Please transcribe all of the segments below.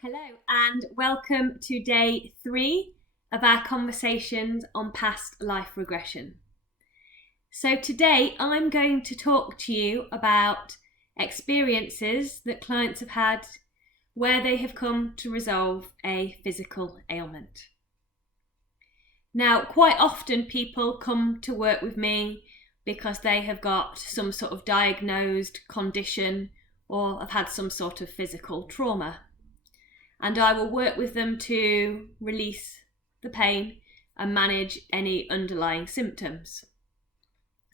Hello and welcome to day 3 of our conversations on past life regression. So today I'm going to talk to you about experiences that clients have had where they have come to resolve a physical ailment. Now, quite often people come to work with me because they have got some sort of diagnosed condition or have had some sort of physical trauma. And I will work with them to release the pain and manage any underlying symptoms,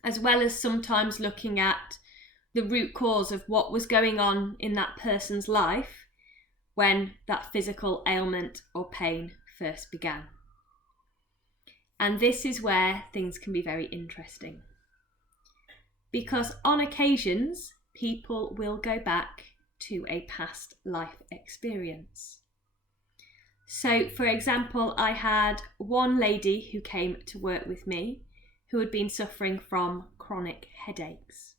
as well as sometimes looking at the root cause of what was going on in that person's life when that physical ailment or pain first began. And this is where things can be very interesting, because on occasions people will go back to a past life experience. So, for example, I had one lady who came to work with me who had been suffering from chronic headaches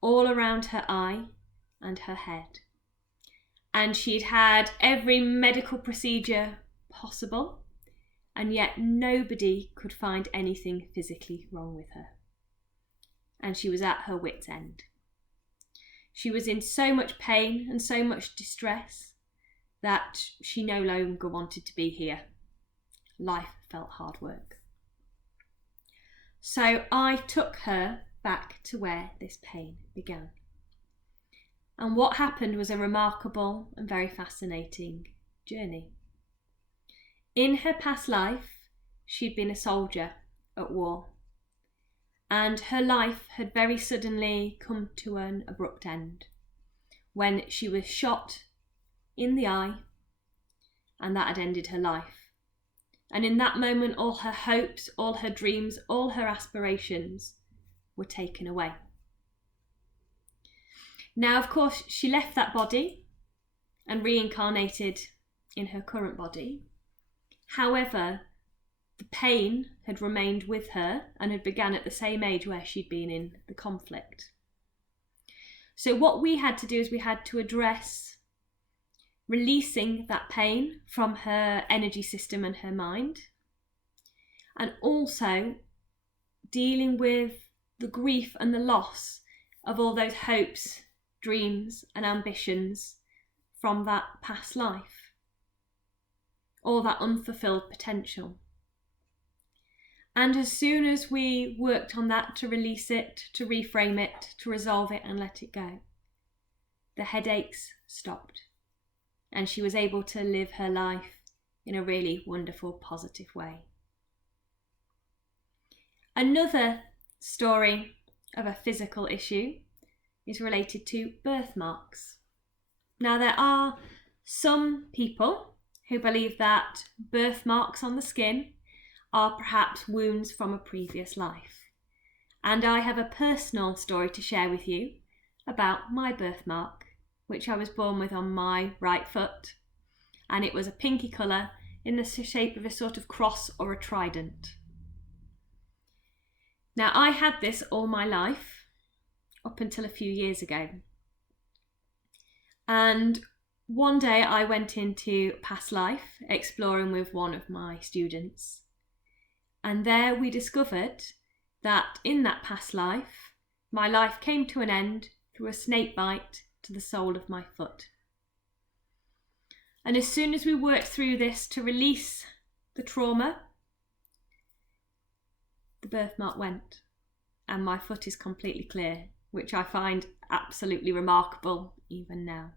all around her eye and her head. And she'd had every medical procedure possible, and yet nobody could find anything physically wrong with her. And she was at her wit's end. She was in so much pain and so much distress that she no longer wanted to be here. Life felt hard work. So I took her back to where this pain began. And what happened was a remarkable and very fascinating journey. In her past life, she'd been a soldier at war. And her life had very suddenly come to an abrupt end when she was shot in the eye, and that had ended her life. And in that moment, all her hopes, all her dreams, all her aspirations were taken away. Now, of course, she left that body and reincarnated in her current body. However, the pain had remained with her and had begun at the same age where she'd been in the conflict. So what we had to do is we had to address releasing that pain from her energy system and her mind, and also dealing with the grief and the loss of all those hopes, dreams and ambitions from that past life, all that unfulfilled potential. And as soon as we worked on that to release it, to reframe it, to resolve it and let it go, the headaches stopped. And she was able to live her life in a really wonderful, positive way. Another story of a physical issue is related to birthmarks. Now, there are some people who believe that birthmarks on the skin are perhaps wounds from a previous life. And I have a personal story to share with you about my birthmark, which I was born with on my right foot. And it was a pinky colour in the shape of a sort of cross or a trident. Now, I had this all my life, up until a few years ago. And one day I went into past life, exploring with one of my students. And there we discovered that in that past life, my life came to an end through a snake bite to the sole of my foot. And as soon as we worked through this to release the trauma, the birthmark went and my foot is completely clear, which I find absolutely remarkable even now.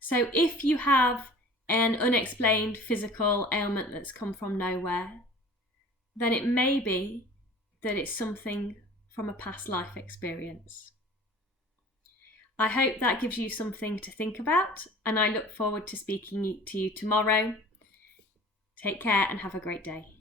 So if you have an unexplained physical ailment that's come from nowhere, then it may be that it's something from a past life experience. I hope that gives you something to think about, and I look forward to speaking to you tomorrow. Take care and have a great day.